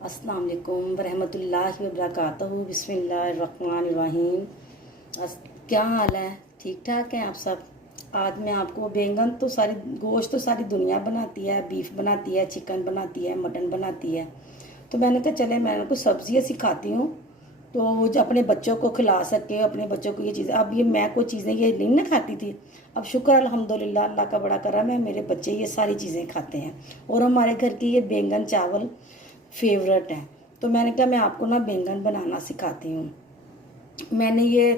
अस्सलाम वालेकुम वरहमतुल्लाहि वबरकातुहू। बिस्मिल्लाहिर्रहमानिर्रहीम। क्या हाल है? ठीक ठाक हैं आप सब? आज मैं आपको बैंगन तो सारी गोश्त तो सारी दुनिया बनाती है, बीफ बनाती है, चिकन बनाती है, मटन बनाती है। तो मैंने कहा चले मैं उनको सब्जियाँ सिखाती हूँ तो वो जो अपने बच्चों को खिला सके, अपने बच्चों को ये चीज़ें। अब ये मैं कोई चीज़ें ये नहीं ना खाती थी, अब शुक्र अल्हम्दुलिल्लाह अल्लाह का बड़ा करम है, मेरे बच्चे ये सारी चीज़ें खाते हैं और हमारे घर की ये बैंगन चावल फेवरेट है। तो मैंने कहा मैं आपको ना बैंगन बनाना सिखाती हूँ। मैंने ये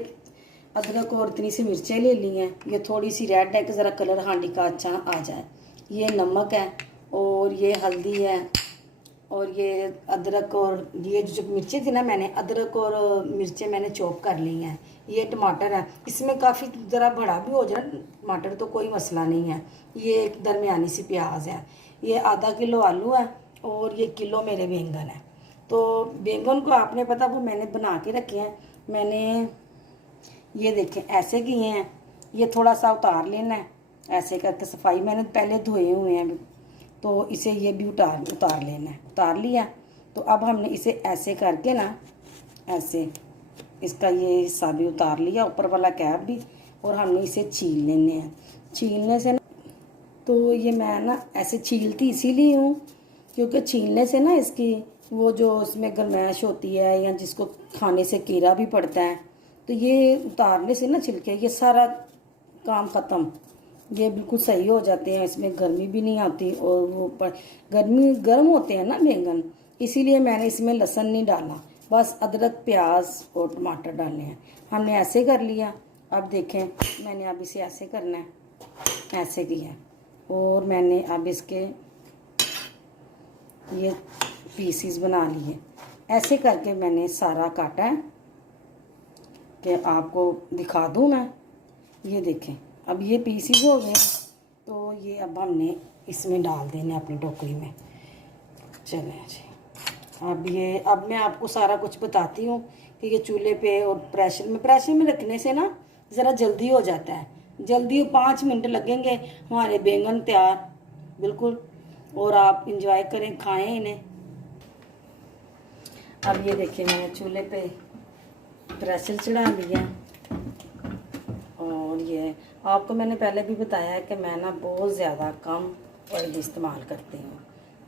अदरक और इतनी सी मिर्चें ले ली हैं, ये थोड़ी सी रेड है कि ज़रा कलर हांडी का अच्छा आ जाए। ये नमक है और ये हल्दी है और ये अदरक और ये जो मिर्चें थी ना, मैंने अदरक और मिर्चें मैंने चॉप कर ली हैं। ये टमाटर है, इसमें काफ़ी ज़रा बड़ा भी हो जाए टमाटर तो कोई मसला नहीं है। ये एक दरमियानी सी प्याज है, ये आधा किलो आलू है और ये किलो मेरे बैंगन है। तो बैंगन को आपने पता वो मैंने बना के रखे हैं। मैंने ये देखें ऐसे किए हैं, ये थोड़ा सा उतार लेना है ऐसे करके। सफाई मैंने पहले धोए हुए हैं तो इसे ये भी उतार लेना है। उतार लिया तो अब हमने इसे ऐसे करके ना, ऐसे इसका ये हिस्सा भी उतार लिया, ऊपर वाला कैप भी, और हमने इसे छील लेने हैं। छीलने से ना, तो ये मैं ना ऐसे छीलती इसीलिए हूँ क्योंकि छीलने से ना इसकी वो जो उसमें गर्मैश होती है या जिसको खाने से कीड़ा भी पड़ता है, तो ये उतारने से ना छिलके ये सारा काम ख़त्म। ये बिल्कुल सही हो जाते हैं, इसमें गर्मी भी नहीं आती और वो गर्म होते हैं ना बैंगन, इसीलिए मैंने इसमें लहसुन नहीं डाला, बस अदरक प्याज और टमाटर डालने हैं। हमने ऐसे कर लिया। अब देखें मैंने अब इसे ऐसे करना है, ऐसे किया और मैंने अब इसके ये पीसीस बना लिए। ऐसे करके मैंने सारा काटा है कि आपको दिखा दूँ मैं। ये देखें अब ये पीसीस हो गए, तो ये अब हमने इसमें डाल देने अपनी टोकरी में। चलें जी, अब मैं आपको सारा कुछ बताती हूँ कि ये चूल्हे पे और प्रेशर में रखने से ना ज़रा जल्दी हो जाता है। जल्दी 5 मिनट लगेंगे, हमारे बैंगन तैयार बिल्कुल, और आप इंजॉय करें, खाएं इन्हें। अब ये देखिए मैंने चूल्हे पे प्रेशर चढ़ा लिया और ये आपको मैंने पहले भी बताया है कि मैं ना बहुत ज़्यादा कम ऑयल इस्तेमाल करती हूँ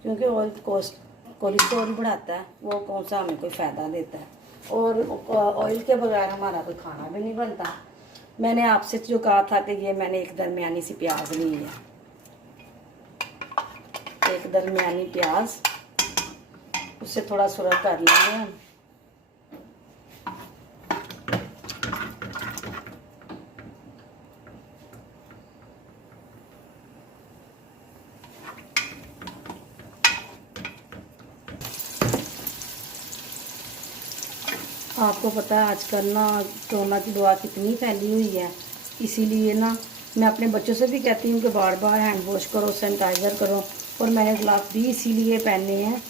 क्योंकि ऑयल कोलेस्ट्रॉल बढ़ाता है, वो कौन सा हमें कोई फ़ायदा देता है, और ऑयल के बगैर हमारा कोई खाना भी नहीं बनता। मैंने आपसे जो कहा था कि ये मैंने एक दरमियानी सी प्याज ली है, एक दरमियानी प्याज, उससे थोड़ा सुरख कर लेंगे। आपको पता है आजकल ना कोरोना की दवा कितनी फैली हुई है, इसीलिए ना मैं अपने बच्चों से भी कहती हूँ कि बार बार हैंड वॉश करो, सैनिटाइज़र करो। और मैंने ग्लव्स भी इसीलिए पहने हैं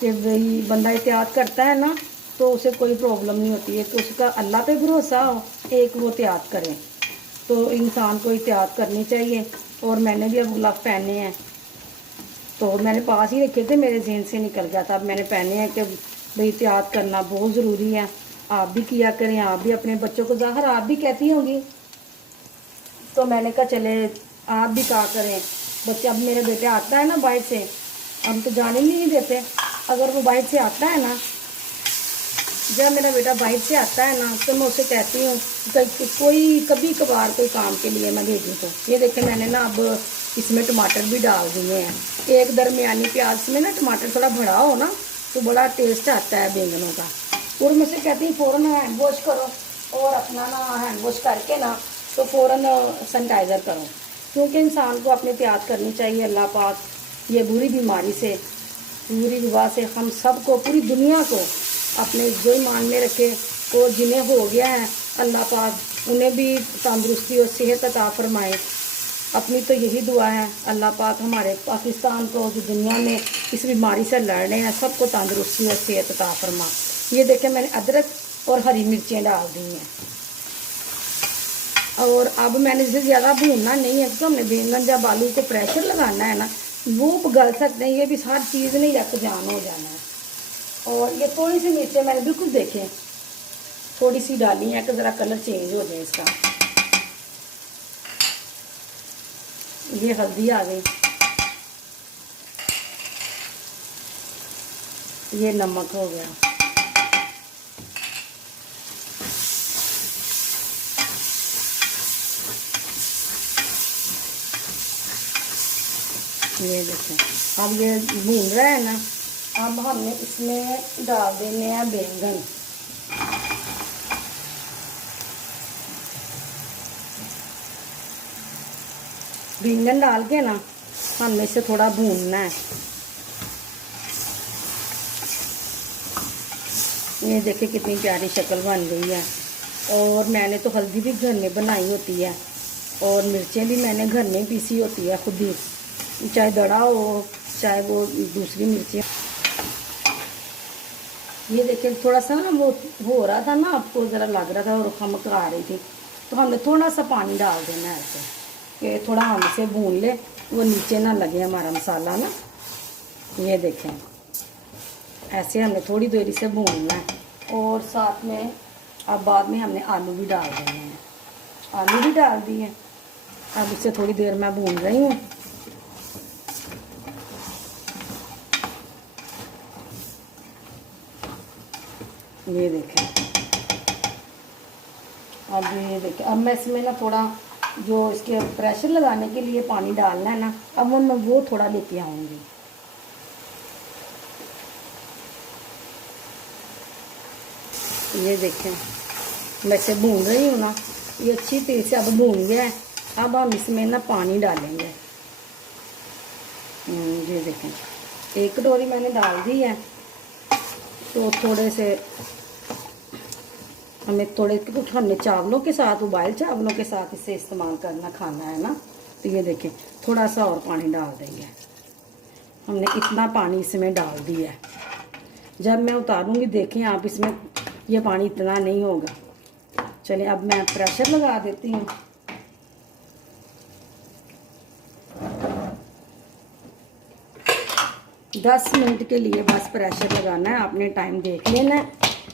कि वही बंदा एहतियात करता है ना तो उसे कोई प्रॉब्लम नहीं होती है। तो उसका अल्लाह पे भरोसा हो, एक वो एहतियात करें, तो इंसान को एहतियात करनी चाहिए। और मैंने भी अब ग्लव्स पहने हैं, तो मैंने पास ही रखे थे, मेरे जहन से निकल गया था। अब मैंने पहने हैं कि भाई एहतियात करना बहुत ज़रूरी है। आप भी किया करें, आप भी अपने बच्चों को, ज़ाहिर आप भी कहती होंगी, तो मैंने कहा चले आप भी कहा करें। बच्चे, अब मेरे बेटे आता है ना बाइक से, हम तो जाने ही नहीं देते, अगर वो बाइक से आता है ना, जब मेरा बेटा बाइक से आता है ना तो मैं उसे कहती हूँ कोई कभी कभार कोई काम के लिए मैं भेजूँ। तो ये देखें मैंने ना अब इसमें टमाटर भी डाल दिए हैं, एक दरमियानी प्याज में ना टमाटर थोड़ा बड़ा हो ना तो बड़ा टेस्ट आता है बैंगनों का। और मुझसे कहती हूँ फ़ौरन हैंड वॉश करो और अपना ना हैंड वॉश करके ना तो फ़ौरन सैनिटाइज़र करो, क्योंकि इंसान को अपनी एहतियात करनी चाहिए। अल्लाह पाक ये बुरी बीमारी से, पूरी वबा से हम सबको, पूरी दुनिया को अपने जो ईमान में रखे, और जिन्हें हो गया है अल्लाह पाक उन्हें भी तंदुरुस्ती और सेहत अता फरमाए। अपनी तो यही दुआ है, अल्लाह पाक हमारे पाकिस्तान को, जो दुनिया में इस बीमारी से लड़ रहे हैं, सबको तंदुरुस्ती और सेहत अता फरमा। ये देखें मैंने अदरक और हरी मिर्चें डाल दी हैं, और अब मैंने इसे ज़्यादा भूनना नहीं है क्योंकि हमने बैंगन जब आलू को प्रेशर लगाना है ना वो गल सकते हैं, ये भी हर चीज़ नहीं यकजान हो जाना है। और ये थोड़ी सी मिर्चें मैंने बिल्कुल देखें थोड़ी सी डाली है कि ज़रा कलर चेंज हो जाए इसका। ये हल्दी आ गई, ये नमक हो गया, ये देखें अब ये भून रहा है ना। अब हमने इसमें डाल देने हैं बैंगन। बैंगन डाल के ना हमने इसे थोड़ा भूनना है। ये देखिए कितनी प्यारी शक्ल बन गई है। और मैंने तो हल्दी भी घर में बनाई होती है और मिर्चें भी मैंने घर में पीसी होती है खुद ही, चाहे दड़ा हो चाहे वो दूसरी मिर्चें। ये देखिए थोड़ा सा ना वो हो रहा था ना, आपको ज़रा लग रहा था और खमक आ रही थी, तो हमने थोड़ा सा पानी डाल देना है ऐसे कि थोड़ा हम इसे भून ले, वो नीचे ना लगे हमारा मसाला ना। ये देखें ऐसे हमने थोड़ी देर इसे भूनना है। और साथ में अब बाद में हमने आलू भी डाल देने हैं। आलू भी डाल दिए। अब इसे थोड़ी देर मैं भून रही हूँ। ये देखें अब ये देखें अब मैं इसमें ना थोड़ा जो इसके प्रेशर लगाने के लिए पानी डालना है ना, अब मैं वो थोड़ा लेके आऊँगी। ये देखें मैं इसे भून रही हूँ ना, ये अच्छी तेल से अब भून गया है। अब हम इसमें ना पानी डालेंगे। ये देखें 1 कटोरी मैंने डाल दी है। तो थोड़े से हमने कुछ हमने चावलों के साथ, उबाइल चावलों के साथ इसे इस्तेमाल करना खाना है ना। तो ये देखें थोड़ा सा और पानी डाल देंगे। हमने इतना पानी इसमें डाल दिया है। जब मैं उतारूंगी देखें आप, इसमें ये पानी इतना नहीं होगा। चलिए अब मैं प्रेशर लगा देती हूँ। दस मिनट के लिए बस प्रेशर लगाना है, आपने टाइम देख लेना है।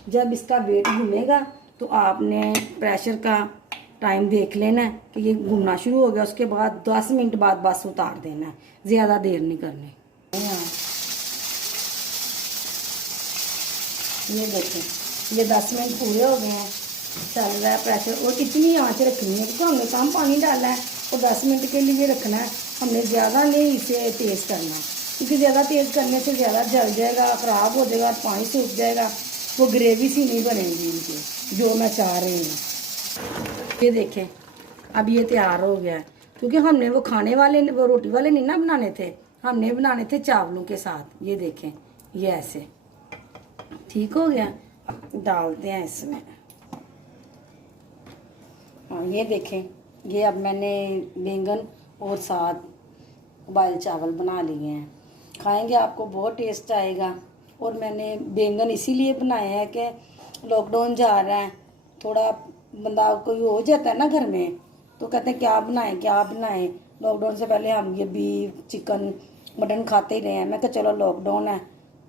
जब इसका वेट घूमेगा तो आपने प्रेशर का टाइम देख लेना है कि ये घूमना शुरू हो गया। उसके बाद 10 मिनट बाद बस उतार देना है, ज़्यादा देर नहीं करनी। ये देखें ये 10 मिनट पूरे हो गए हैं, चल रहा है प्रेशर। और इतनी आंच रखनी है क्योंकि हमने कम पानी डाला है और 10 मिनट के लिए रखना है। हमने ज़्यादा नहीं इसे तेज़ करना, क्योंकि ज़्यादा तेज़ करने से ज़्यादा जल जाएगा, ख़राब हो जाएगा, पानी सूख जाएगा, वो ग्रेवी सी नहीं बनेगी इनकी जो मैं चाह रही हूँ। ये देखें अब ये तैयार हो गया है, क्योंकि हमने वो खाने वाले वो रोटी वाले नहीं ना बनाने थे, हमने बनाने थे चावलों के साथ। ये देखें ये ऐसे ठीक हो गया। डालते हैं इसमें। हाँ ये देखें ये अब मैंने बैंगन और साथ उबाइल चावल बना लिए हैं। खाएंगे आपको बहुत टेस्ट आएगा। और मैंने बैंगन इसीलिए बनाए हैं कि लॉकडाउन जा रहा है, थोड़ा बंदा कोई हो जाता है ना घर में, तो कहते हैं क्या बनाएं। लॉकडाउन से पहले हम ये बीफ चिकन मटन खाते ही रहे हैं। मैं कहा चलो लॉकडाउन है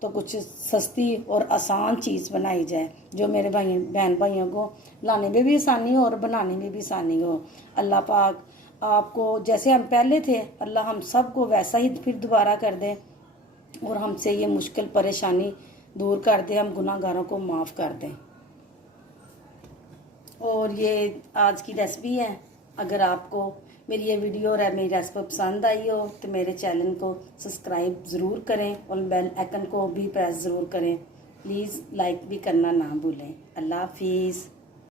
तो कुछ सस्ती और आसान चीज़ बनाई जाए जो मेरे बहन भाइयों को लाने में भी आसानी हो और बनाने में भी आसानी हो। अल्लाह पाक आपको जैसे हम पहले थे, अल्लाह हम सबको वैसा ही फिर दोबारा कर दे और हमसे ये मुश्किल परेशानी दूर कर दे, हम गुनाहगारों को माफ़ कर दें। और ये आज की रेसिपी है। अगर आपको मेरी ये वीडियो और मेरी रेसिपी पसंद आई हो तो मेरे चैनल को सब्सक्राइब ज़रूर करें और बेल आइकन को भी प्रेस ज़रूर करें। प्लीज़ लाइक भी करना ना भूलें। अल्लाह हाफिज़।